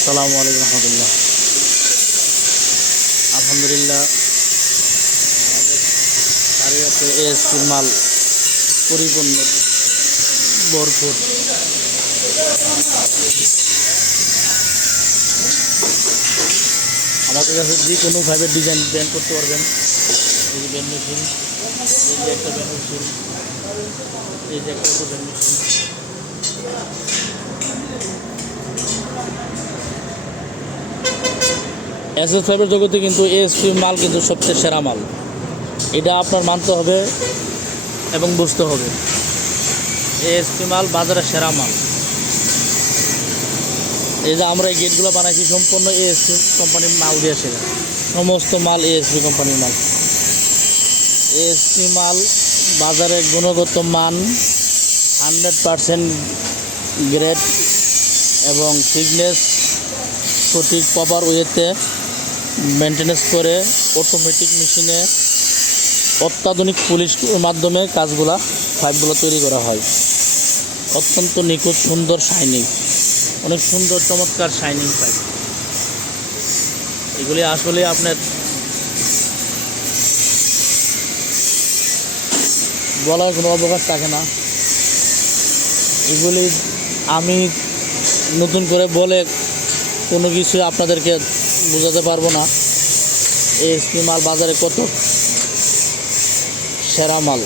আসসালামু আলাইকুম রহমতুল্লাহ। আলহামদুলিল্লাহ, আমাদের সারিয়াতে এএসপির মাল পরিপূর্ণ, ভরপুর। আমাদের কাছে যে কোনো ফাইভের ডিজাইন ব্যান্ড করতে পারবেন। এই যে ব্যান্ড মেশিন, এই যে একটা ব্যান্ড মেশিন, এই যে একটা ব্যান্ড মেশিন। এসএস ফাইভের জগতে কিন্তু এএসপি মাল কিন্তু সবচেয়ে সেরা মাল। এটা আপনার মানতে হবে এবং বুঝতে হবে। এএসপি মাল বাজারের সেরা মাল। এই যে আমরা এই গেটগুলো বানাইছি সম্পূর্ণ এএসপি কোম্পানির মাল দিয়ে, সেরা সমস্ত মাল এএসপি কোম্পানির মাল। এএসপি মাল বাজারের গুণগত মান 100% গ্রেড এবং থিকনেস সঠিক প্রপার ওয়েতে মেনটেনেন্স করে অটোমেটিক মেশিনে অত্যাধুনিক পুলিশের মাধ্যমে কাজগুলা পাইপগুলো তৈরি করা হয়। অত্যন্ত নিখুঁত, সুন্দর, শাইনিং, অনেক সুন্দর চমৎকার শাইনিং পাইপ। এগুলি আসলে আপনার বলার কোনো অবকাশ থাকে না। এগুলি আমি নতুন করে বলে কোনো কিছু আপনাদেরকে বোঝাতে পারবো না। এএসপি মাল বাজারে কত সেরা মাল।